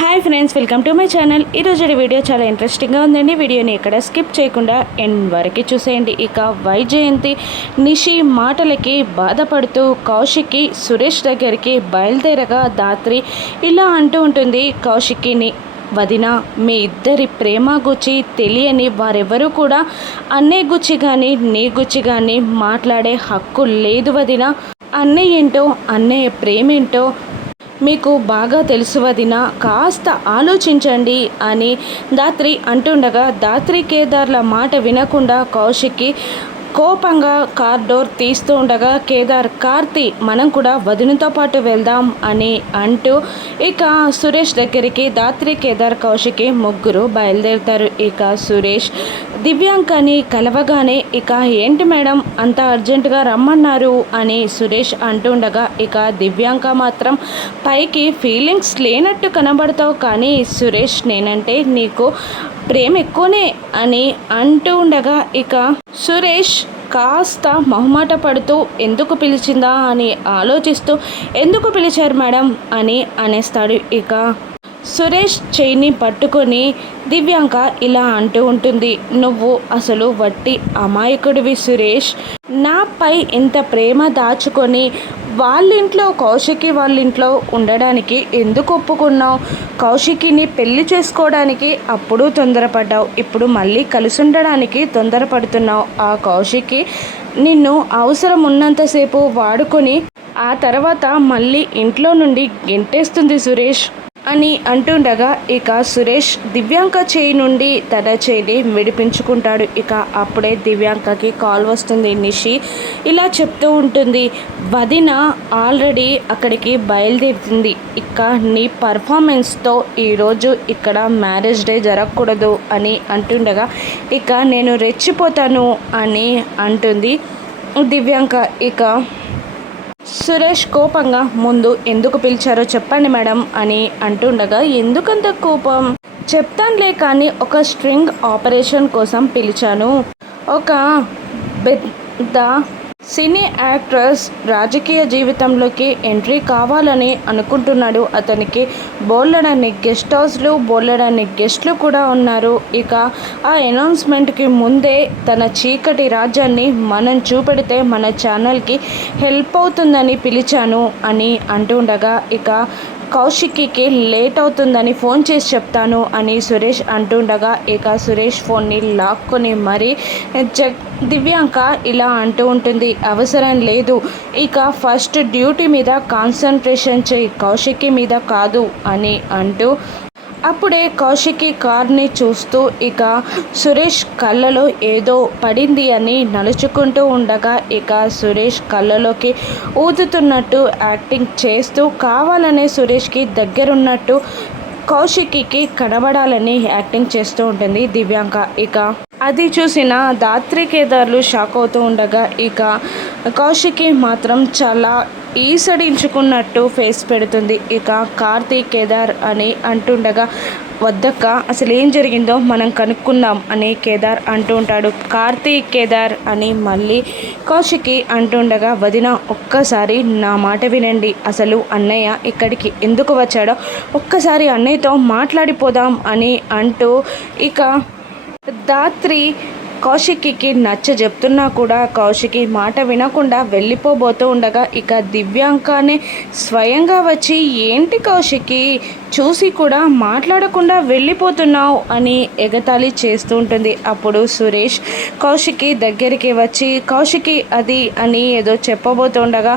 Hi friends, welcome to my channel. ఈరోజు video చాలా ఇంట్రెస్టింగ్గా ఉందండి. వీడియోని ఎక్కడ స్కిప్ చేయకుండా ఎండ్ వరకు చూసేయండి. ఇక వైజయంతి నిషి మాటలకి బాధపడుతూ కౌశిక్కి సురేష్ దగ్గరికి బయలుదేరగా దాత్రి ఇలా అంటూ ఉంటుంది కౌశిక్కిని, వదిన, మీ ఇద్దరి ప్రేమ గుచ్చి తెలియని వారెవరూ కూడా అన్నయ్య గుచ్చి కానీ నీ గుచ్చి కానీ మాట్లాడే హక్కు లేదు వదిన. అన్నయ్య ఏంటో అన్నయ్య ప్రేమేంటో మీకు బాగా తెలుసు వదిన, కాస్త ఆలోచించండి అని దాత్రి అంటుండగా దాత్రి కేదార్ల మాట వినకుండా కౌశిక్కి కోపంగా కార్ డోర్ తీస్తూ ఉండగా కేదార్, కార్తీ, మనం కూడా వదినతో పాటు వెళ్దాం అని అంటూ ఇక సురేష్ దగ్గరికి దాత్రి, కేదార్, కౌశికి ముగ్గురు బయలుదేరుతారు. ఇక సురేష్ దివ్యాంకని కలవగానే ఇక ఏంటి మేడం అంత అర్జెంటుగా రమ్మన్నారు అని సురేష్ అంటుండగా ఇక దివ్యాంక మాత్రం పైకి ఫీలింగ్స్ లేనట్టు కనబడతావు కానీ సురేష్ నేనంటే నీకు ప్రేమ ఎక్కువనే అని అంటూ ఉండగా ఇక సురేష్ కాస్త మొహమాట పడుతూ ఎందుకు పిలిచిందా అని ఆలోచిస్తూ ఎందుకు పిలిచారు మేడం అని అనేస్తాడు. ఇక సురేష్ చేయిని పట్టుకొని దివ్యాంక ఇలా అంటూ ఉంటుంది, నువ్వు అసలు వట్టి అమాయకుడివి సురేష్. నాపై ఇంత ప్రేమ దాచుకొని వాళ్ళింట్లో కౌశికి వాళ్ళింట్లో ఉండడానికి ఎందుకు ఒప్పుకున్నావు? కౌశికిని పెళ్లి చేసుకోవడానికి అప్పుడు తొందరపడ్డావు, ఇప్పుడు మళ్ళీ కలిసి ఉండడానికి తొందరపడుతున్నావు. ఆ కౌశికి నిన్ను అవసరం ఉన్నంతసేపు వాడుకొని ఆ తర్వాత మళ్ళీ ఇంట్లో నుండి గెంటేస్తుంది సురేష్ అని అంటుండగా ఇక సురేష్ దివ్యాంక చేయి నుండి తన చేయిని విడిపించుకుంటాడు. ఇక అప్పుడే దివ్యాంకకి కాల్ వస్తుంది. నిషి ఇలా చెప్తూ ఉంటుంది, వదిన ఆల్రెడీ అక్కడికి బయలుదేరుతుంది. ఇక నీ పర్ఫార్మెన్స్తో ఈరోజు ఇక్కడ మ్యారేజ్ డే జరగకూడదు అని అంటుండగా ఇక నేను రెచ్చిపోతాను అని అంటుంది దివ్యాంక. ఇక సురేష్ కోపంగా, ముందు ఎందుకు పిలిచారో చెప్పండి మేడం అని అంటుండగా ఎందుకంత కోపం? చెప్తానులే కానీ ఒక స్ట్రింగ్ ఆపరేషన్ కోసం పిలిచాను. ఒక పెద్ద సినీ యాక్ట్రెస్ రాజకీయ జీవితంలోకి ఎంట్రీ కావాలని అనుకుంటున్నాడు. అతనికి బోలెడన్ని గెస్ట్ హౌస్లు, బోలెడన్ని గెస్ట్లు కూడా ఉన్నారు. ఇక ఆ అనౌన్స్మెంట్కి ముందే తన చీకటి రాజ్యాన్ని మనం చూపెడితే మన ఛానల్కి హెల్ప్ అవుతుందని పిలిచాను అని అంటుండగా ఇక కౌశిక్కి లేట్ అవుతుందని ఫోన్ చేసి చెప్తాను అని సురేష్ అంటుండగా ఇక సురేష్ ఫోన్ని లాక్కొని మరీ దివ్యాంక ఇలా అంటూ ఉంటుంది, అవసరం లేదు, ఇక ఫస్ట్ డ్యూటీ మీద కాన్సన్ట్రేషన్ చేయి, కౌశికి మీద కాదు అని అంటూ అప్పుడే కౌశికి కార్ని చూస్తూ ఇక సురేష్ కళ్ళలో ఏదో పడింది అని నలుచుకుంటూ ఉండగా ఇక సురేష్ కళ్ళలోకి ఊదుతున్నట్టు యాక్టింగ్ చేస్తూ కావాలనే సురేష్కి దగ్గరున్నట్టు కౌశికి కనబడాలని యాక్టింగ్ చేస్తూ ఉంటుంది దివ్యాంక. ఇక అది చూసిన దాత్రి కేదార్లు షాక్ అవుతూ ఉండగా ఇక కౌశికి మాత్రం చాలా ఈసడించుకున్నట్టు ఫేస్ పెడుతుంది. ఇక కార్తీక్ కేదార్ అని అంటుండగా వద్దక్క, అసలు ఏం జరిగిందో మనం కనుక్కుందాం అని కేదార్ అంటూ ఉంటాడు. కార్తీక్ కేదార్ అని మళ్ళీ కౌశికి అంటుండగా వదిన ఒక్కసారి నా మాట వినండి, అసలు అన్నయ్య ఇక్కడికి ఎందుకు వచ్చాడో ఒక్కసారి అన్నయ్యతో మాట్లాడిపోదాం అని అంటూ ఇక దాత్రి కౌశికి నచ్చ చెప్తున్నా కూడా కౌశికి మాట వినకుండా వెళ్ళిపోబోతూ ఉండగా ఇక దివ్యాంకనే స్వయంగా వచ్చి ఏంటి కౌశికి చూసి కూడా మాట్లాడకుండా వెళ్ళిపోతున్నావు అని ఎగతాళి చేస్తూ ఉంటుంది. అప్పుడు సురేష్ కౌశికి దగ్గరికి వచ్చి కౌశికి అది అని ఏదో చెప్పబోతుండగా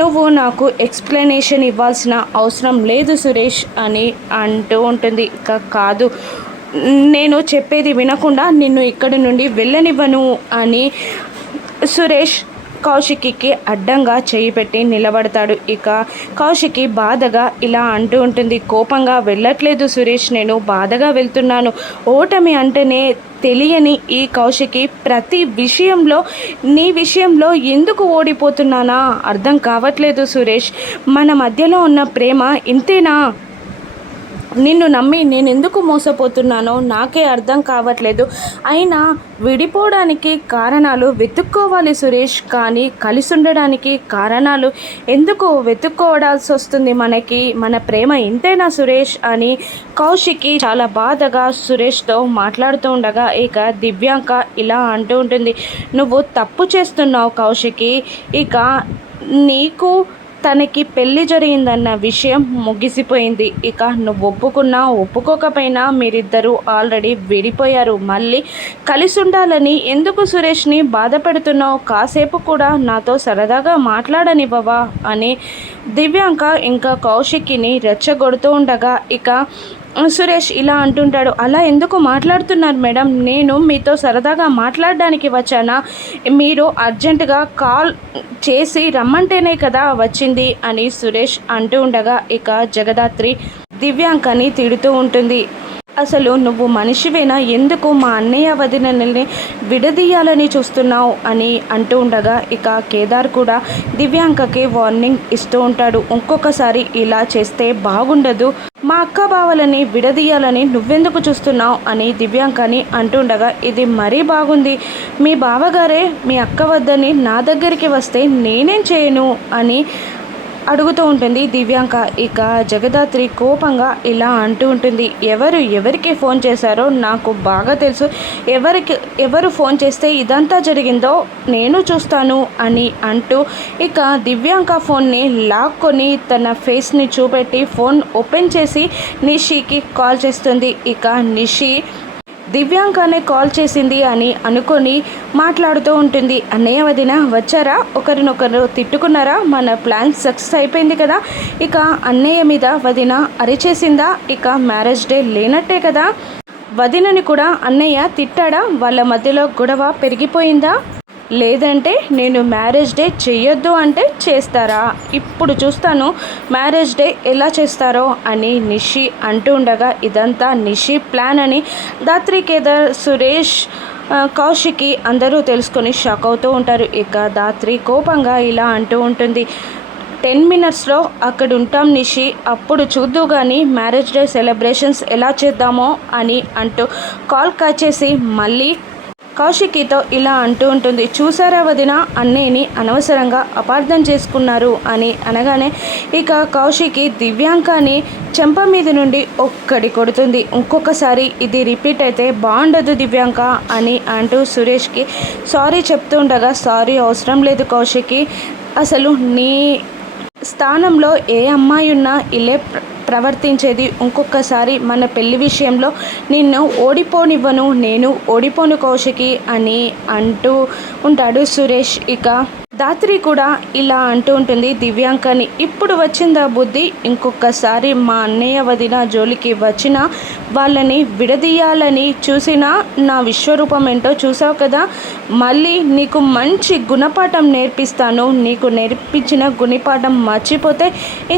నువ్వు నాకు ఎక్స్ప్లెనేషన్ ఇవ్వాల్సిన అవసరం లేదు సురేష్ అని అంటూ ఉంటుంది. ఇక కాదు, నేను చెప్పేది వినకుండా నిన్ను ఇక్కడి నుండి వెళ్ళనివ్వను అని సురేష్ కౌశికి అడ్డంగా చేయి పెట్టి నిలబడతాడు. ఇక కౌశికి బాధగా ఇలా అంటూ ఉంటుంది, కోపంగా వెళ్ళట్లేదు సురేష్, నేను బాధగా వెళ్తున్నాను. ఓటమి అంటేనే తెలియని ఈ కౌశికి ప్రతి విషయంలో నీ విషయంలో ఎందుకు ఓడిపోతున్నానా అర్థం కావట్లేదు సురేష్, మన మధ్యలో ఉన్న ప్రేమ ఇంతేనా? నిన్ను నమ్మి నేను ఎందుకు మోసపోతున్నానో నాకే అర్థం కావట్లేదు. అయినా విడిపోవడానికి కారణాలు వెతుక్కోవాలి సురేష్, కానీ కలిసి ఉండడానికి కారణాలు ఎందుకు వెతుక్కోవడాల్సి వస్తుంది? మన ప్రేమ ఇంతేనా సురేష్ అని కౌశికి చాలా బాధగా సురేష్తో మాట్లాడుతూ ఉండగా ఇక దివ్యాంక ఇలా అంటూ ఉంటుంది, నువ్వు తప్పు చేస్తున్నావు కౌశికి. ఇక నీకు తనకి పెళ్ళి జరిగిందన్న విషయం ముగిసిపోయింది. ఇక నువ్వు ఒప్పుకున్నా ఒప్పుకోకపోయినా మీరిద్దరూ ఆల్రెడీ విడిపోయారు. మళ్ళీ కలిసి ఉండాలని ఎందుకు సురేష్ని బాధ పెడుతున్నావు? కాసేపు కూడా నాతో సరదాగా మాట్లాడనివ్వవా అని దివ్యాంక ఇంకా కౌశికిని రెచ్చగొడుతూ ఉండగా ఇక సురేష్ ఇలా అంటుంటాడు, అలా ఎందుకు మాట్లాడుతున్నారు మేడం? నేను మీతో సరదాగా మాట్లాడడానికి వచ్చానా? మీరు అర్జెంటుగా కాల్ చేసి రమ్మంటేనే కదా వచ్చింది అని సురేష్ అంటూ ఉండగా ఇక జగదాత్రి దివ్యాంకని తిడుతూ ఉంటుంది. అసలు నువ్వు మనిషివేనా? ఎందుకు మా అన్నయ్య వదినని విడదీయాలని చూస్తున్నావు అని అంటూ ఉండగా ఇక కేదార్ కూడా దివ్యాంకకి వార్నింగ్ ఇస్తూ ఉంటాడు, ఇంకొకసారి ఇలా చేస్తే బాగుండదు, మా అక్క బావలని విడదీయాలని నువ్వెందుకు చూస్తున్నావు అని దివ్యాంకని అంటుండగా ఇది మరీ బాగుంది, మీ బావగారే మీ అక్క వద్దని నా దగ్గరికి వస్తే నేనేం చేయను అని అడుగుతూ ఉంటుంది దివ్యాంక. ఇక జగదాత్రి కోపంగా ఇలా అంటూ ఉంటుంది, ఎవరికి ఫోన్ చేశారో నాకు బాగా తెలుసు, ఎవరు ఫోన్ చేస్తే ఇదంతా జరిగిందో నేను చూస్తాను అని అంటూ ఇక దివ్యాంక ఫోన్ని లాక్కొని తన ఫేస్ని చూపెట్టి ఫోన్ ఓపెన్ చేసి నిషికి కాల్ చేస్తుంది. ఇక నిషి దివ్యాంకనే కాల్ చేసింది అని అనుకొని మాట్లాడుతూ ఉంటుంది, అన్నయ్య వదిన వచ్చారా? ఒకరినొకరు తిట్టుకున్నారా? మన ప్లాన్ సక్సెస్ అయిపోయింది కదా. ఇక అన్నయ్య మీద వదిన అరిచేసిందా? ఇక మ్యారేజ్ డే లేనట్టే కదా. వదినని కూడా అన్నయ్య తిట్టాడా? వాళ్ళ మధ్యలో గొడవ పెరిగిపోయిందా? లేదంటే నేను మ్యారేజ్ డే చెయ్యొద్దు అంటే చేస్తారా? ఇప్పుడు చూస్తాను మ్యారేజ్ డే ఎలా చేస్తారో అని నిషి అంటూ ఉండగా ఇదంతా నిషి ప్లాన్ అని దాత్రి, కేదార్, సురేష్, కౌశికి అందరూ తెలుసుకొని షాక్ అవుతూ ఉంటారు. ఇక దాత్రి కోపంగా ఇలా అంటూ ఉంటుంది, 10 మినిట్స్లో అక్కడ ఉంటాం నిషి, అప్పుడు చూద్దు కానీ మ్యారేజ్ డే సెలబ్రేషన్స్ ఎలా చేద్దామో అని అంటూ కాల్ కట్ చేసి మళ్ళీ కౌశికితో ఇలా అంటూ ఉంటుంది, చూసారా వదిన, అన్నయ్యని అనవసరంగా అపార్థం చేసుకున్నారు అని అనగానే ఇక కౌశికి దివ్యాంకని చెంప మీద నుండి ఒక్కడి కొడుతుంది. ఇంకొకసారి ఇది రిపీట్ అయితే బాగుండదు దివ్యాంక అని అంటూ సురేష్కి సారీ చెప్తూ ఉండగా, సారీ అవసరం లేదు కౌశికి, అసలు నీ స్థానంలో ఏ అమ్మాయి ఉన్నా ఇలే ప్రవర్తించేది. ఇంకొకసారి మన పెళ్లి విషయంలో నిన్ను ఓడిపోనివ్వను, నేను ఓడిపోను కౌశికి అని అంటూ ఉంటాడు సురేష్. ఇక దాత్రి కూడా ఇలా అంటూ ఉంటుంది దివ్యాంకని, ఇప్పుడు వచ్చిందా బుద్ధి, ఇంకొకసారి మా అన్నయ్య వదిన జోలికి వచ్చినా వాళ్ళని విడదీయాలని చూసినా నా విశ్వరూపం ఏంటో చూసావు కదా, మళ్ళీ నీకు మంచి గుణపాఠం నేర్పిస్తాను, నీకు నేర్పించిన గుణపాఠం మర్చిపోతే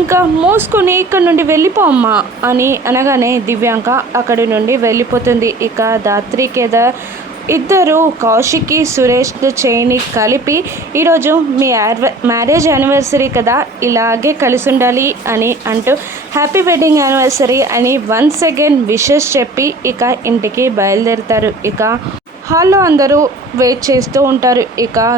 ఇంకా మోసుకొని ఇక్కడ నుండి వెళ్ళిపోమ్మా అని అనగానే దివ్యాంక అక్కడి నుండి వెళ్ళిపోతుంది. ఇక దాత్రి కేదార్ ఇద్దరు కౌశికి సురేష్ చేయిని కలిపి ఈరోజు మీ మ్యారేజ్ యానివర్సరీ కదా, ఇలాగే కలిసి ఉండాలి అని అంటూ హ్యాపీ వెడ్డింగ్ యానివర్సరీ అని వన్స్ అగైన్ విషెస్ చెప్పి ఇక ఇంటికి బయలుదేరుతారు. ఇక హాల్లో అందరూ వెయిట్ చేస్తూ ఉంటారు. ఇక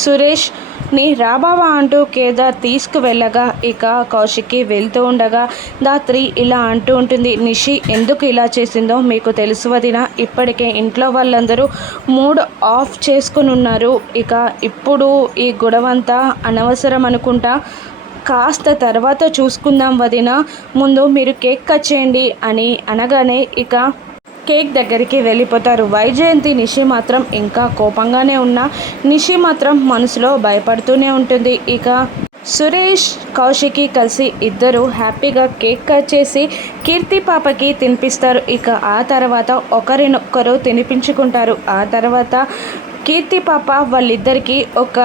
సురేష్ని రాబావా అంటూ కేదార్ తీసుకువెళ్ళగా ఇక కౌశికి వెళ్తూ ఉండగా దాత్రి ఇలా అంటూ ఉంటుంది, నిషి ఎందుకు ఇలా చేసిందో మీకు తెలుసు వదినా, ఇప్పటికే ఇంట్లో వాళ్ళందరూ మూడ్ ఆఫ్ చేసుకుని ఉన్నారు, ఇక ఇప్పుడు ఈ గొడవంతా అనవసరం అనుకుంటా, కాస్త తర్వాత చూసుకుందాం వదినా, ముందు మీరు కేక్ కట్ చేయండి అని అనగానే ఇక కేక్ దగ్గరికి వెళ్ళిపోతారు. వైజయంతి నిషి మాత్రం ఇంకా కోపంగానే ఉన్న నిషి మాత్రం మనసులో భయపడుతూనే ఉంటుంది. ఇక సురేష్ కౌశికి కలిసి ఇద్దరు హ్యాపీగా కేక్ కట్ చేసి కీర్తి పాపకి తినిపిస్తారు. ఇక ఆ తర్వాత ఒకరినొకరు తినిపించుకుంటారు. ఆ తర్వాత కీర్తి పాప వాళ్ళిద్దరికీ ఒక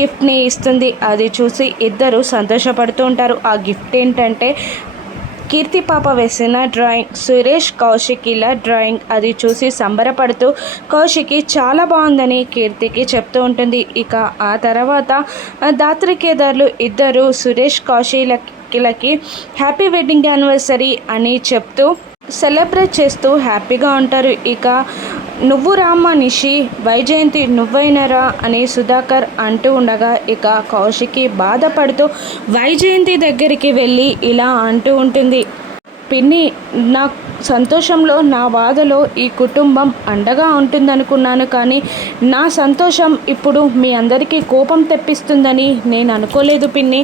గిఫ్ట్ని ఇస్తుంది. అది చూసి ఇద్దరు సంతోషపడుతూ ఉంటారు. ఆ గిఫ్ట్ ఏంటంటే కీర్తి పాప వేసిన డ్రాయింగ్, సురేష్ కౌశికిల డ్రాయింగ్. అది చూసి సంబరపడుతూ కౌశికి చాలా బాగుందని కీర్తికి చెప్తూ ఉంటుంది. ఇక ఆ తర్వాత దాత్రి కేదార్లు ఇద్దరు సురేష్ అఖిలకి హ్యాపీ వెడ్డింగ్ యానివర్సరీ అని చెప్తూ సెలబ్రేట్ చేస్తూ హ్యాపీగా ఉంటారు. ఇక నువ్వు రామ్మ నిషి, వైజయంతి నువ్వైనరా అని సుధాకర్ అంటూ ఉండగా ఇక కౌశికి బాధపడుతూ వైజయంతి దగ్గరికి వెళ్ళి ఇలా అంటూ ఉంటుంది, పిన్ని, నా సంతోషంలో నా బాధలో ఈ కుటుంబం అండగా ఉంటుందనుకున్నాను, కానీ నా సంతోషం ఇప్పుడు మీ అందరికీ కోపం తెప్పిస్తుందని నేను అనుకోలేదు పిన్ని.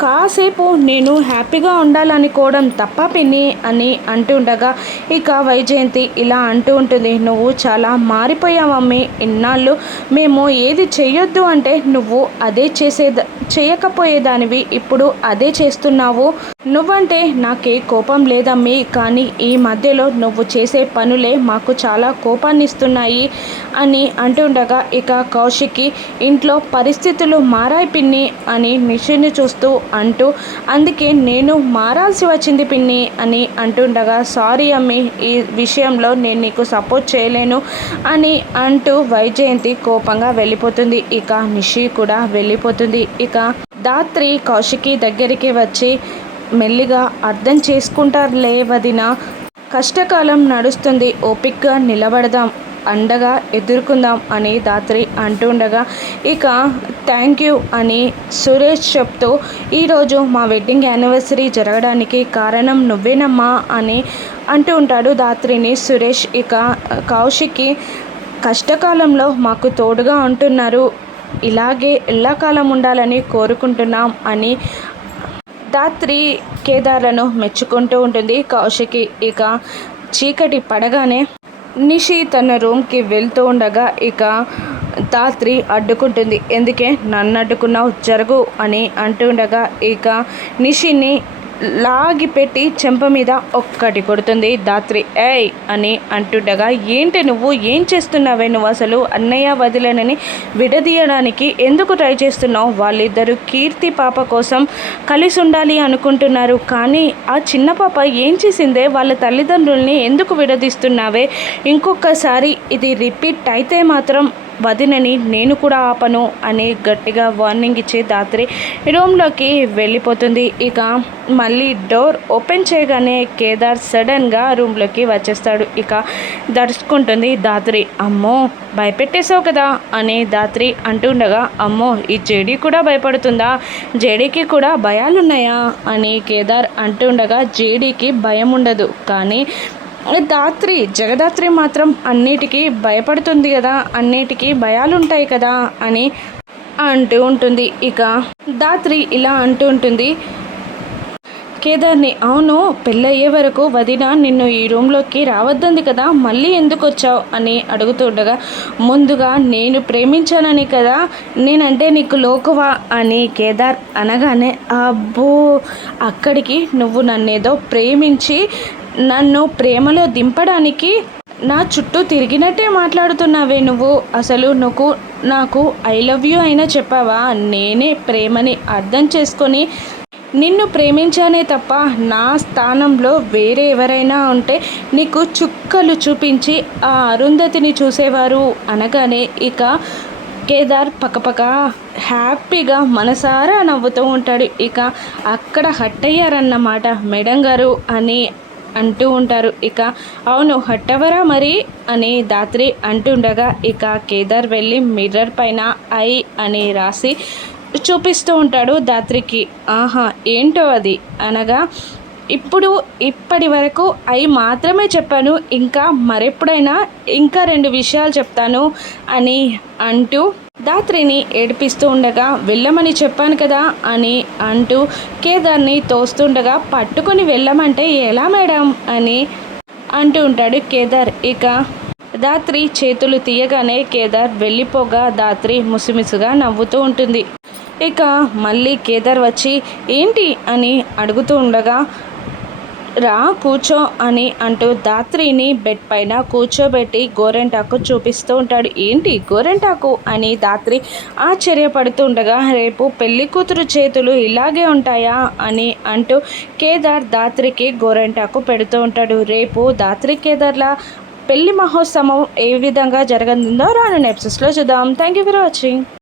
కాసేపు నేను హ్యాపీగా ఉండాలనుకోవడం తప్ప పిన్ని అని అంటుండగా ఇక వైజయంతి ఇలా అంటూ ఉంటుంది, నువ్వు చాలా మారిపోయావమ్మి. ఇన్నాళ్ళు మేము ఏది చెయ్యొద్దు అంటే నువ్వు అదే చేయకపోయేదానివి, ఇప్పుడు అదే చేస్తున్నావు. నువ్వంటే నాకే కోపం లేదమ్మి, కానీ ఈ మధ్యలో నువ్వు చేసే పనులే మాకు చాలా కోపాన్ని ఇస్తున్నాయి అని అంటుండగా ఇక కౌశిక్కి ఇంట్లో పరిస్థితులు మారాయి పిన్ని అని నిషిని చూస్తూ అంటూ, అందుకే నేను మారాల్సి వచ్చింది పిన్ని అని అంటుండగా సారీ అమ్మి, ఈ విషయంలో నేను నీకు సపోర్ట్ చేయలేను అని అంటూ వైజయంతి కోపంగా వెళ్ళిపోతుంది. ఇక నిషి కూడా వెళ్ళిపోతుంది. ఇక దాత్రి కౌశికి దగ్గరికి వచ్చి మెల్లిగా అర్థం చేసుకుంటారులే వదిన, కష్టకాలం నడుస్తుంది, ఓపిక్గా నిలబడదాం, అండగా ఎదుర్కొందాం అని దాత్రి అంటుండగా ఇక థ్యాంక్ యూ అని సురేష్ చెప్తూ, ఈరోజు మా వెడ్డింగ్ యానివర్సరీ జరగడానికి కారణం నువ్వేనమ్మా అని అంటూ ఉంటాడు దాత్రిని సురేష్. ఇక కౌశిక్కి కష్టకాలంలో మాకు తోడుగా ఉంటున్నారు, ఇలాగే ఎల్లకాలం ఉండాలని కోరుకుంటున్నాం అని దాత్రి కేదార్లను మెచ్చుకుంటూ ఉంటుంది కౌశికి. ఇక చీకటి పడగానే నిషి తన రూమ్కి వెళ్తూ ఉండగా ఇక దాత్రి అడ్డుకుంటుంది, ఎందుకే నన్ను అడ్డుకున్నావు, జరుగు అని అంటుండగా ఇక నిషిని లాగిపెట్టి చెంప మీద ఒక్కటి కొడుతుంది దాత్రి. ఏయ్ అని అంటుండగా, ఏంటి నువ్వు ఏం చేస్తున్నావే, నువ్వు అసలు అన్నయ్య వదిలేనని విడదీయడానికి ఎందుకు ట్రై చేస్తున్నావు? వాళ్ళిద్దరూ కీర్తి పాప కోసం కలిసి ఉండాలి అనుకుంటున్నారు, కానీ ఆ చిన్న పాప ఏం చేసిందే, వాళ్ళ తల్లిదండ్రుల్ని ఎందుకు విడదీస్తున్నావే? ఇంకొకసారి ఇది రిపీట్ అయితే మాత్రం వదినని నేను కూడా ఆపను అని గట్టిగా వార్నింగ్ ఇచ్చి దాత్రి రూమ్లోకి వెళ్ళిపోతుంది. ఇక మళ్ళీ డోర్ ఓపెన్ చేయగానే కేదార్ సడన్గా రూమ్లోకి వచ్చేస్తాడు. ఇక దడుచుకుంటుంది దాత్రి. అమ్మో భయపెట్టేశావు కదా అని దాత్రి అంటుండగా, అమ్మో ఈ జేడీ కూడా భయపడుతుందా, జేడీకి కూడా భయాలున్నాయా అని కేదార్ అంటుండగా, జేడీకి భయం ఉండదు, కానీ దాత్రి జగదాత్రి మాత్రం అన్నిటికీ భయపడుతుంది కదా, అన్నిటికీ భయాలు ఉంటాయి కదా అని అంటూ ఉంటుంది. ఇక దాత్రి ఇలా అంటూ ఉంటుంది కేదార్ని, అవును పెళ్ళయ్యే వరకు వదిన నిన్ను ఈ రూమ్లోకి రావద్దంది కదా, మళ్ళీ ఎందుకు వచ్చావు అని అడుగుతుండగా, ముందుగా నేను ప్రేమించానని కదా, నేనంటే నీకు లోకువా అని కేదార్ అనగానే, అబ్బో అక్కడికి నువ్వు నన్నేదో ప్రేమించి నన్ను ప్రేమలో దింపడానికి నా చుట్టూ తిరిగినట్టే మాట్లాడుతున్నావే నువ్వు, అసలు నువ్వు నాకు ఐ లవ్ యూ అయినా చెప్పావా? నేనే ప్రేమని అర్థం చేసుకొని నిన్ను ప్రేమించానే తప్ప నా స్థానంలో వేరే ఎవరైనా ఉంటే నీకు చుక్కలు చూపించి ఆ అరుంధతిని చూసేవారు అనగానే ఇక కేదార్ పక్కపక్క హ్యాపీగా మనసారా నవ్వుతూ ఉంటాడు. ఇక అక్కడ హట్ అయ్యారన్నమాట మేడం గారు అని అంటూ ఉంటారు. ఇక అవును హట్టవరా మరి అని దాత్రి అంటుండగా ఇక కేదార్ వెళ్ళి మిర్రర్ పైన ఐ అని రాసి చూపిస్తూ ఉంటాడు దాత్రికి. ఆహా ఏంటో అది అనగా, ఇప్పటి వరకు అవి మాత్రమే చెప్పాను, ఇంకా మరెప్పుడైనా ఇంకా 2 విషయాలు చెప్తాను అని అంటూ దాత్రిని ఏడిపిస్తూ ఉండగా, వెళ్ళమని చెప్పాను కదా అని అంటూ కేదార్ని తోస్తుండగా, పట్టుకొని వెళ్ళమంటే ఎలా మేడం అని అంటూ ఉంటాడు కేదార్. ఇక దాత్రి చేతులు తీయగానే కేదార్ వెళ్ళిపోగా దాత్రి ముసిముసిగా నవ్వుతూ ఉంటుంది. ఇక మళ్ళీ కేదార్ వచ్చి ఏంటి అని అడుగుతూ ఉండగా, రా కూర్చో అని అంటూ దాత్రిని బెడ్ పైన కూర్చోబెట్టి గోరెంటాకు చూపిస్తూ ఉంటాడు. ఏంటి గోరెంటాకు అని దాత్రి ఆశ్చర్యపడుతూ ఉండగా, రేపు పెళ్లి కూతురు చేతులు ఇలాగే ఉంటాయా అని అంటూ కేదార్ దాత్రికి గోరెంటాకు పెడుతూ ఉంటాడు. రేపు దాత్రి కేదార్ల పెళ్లి మహోత్సవం ఏ విధంగా జరగనుందో రానున్న ఎపిసోడ్స్లో చూద్దాం. Thank you for watching.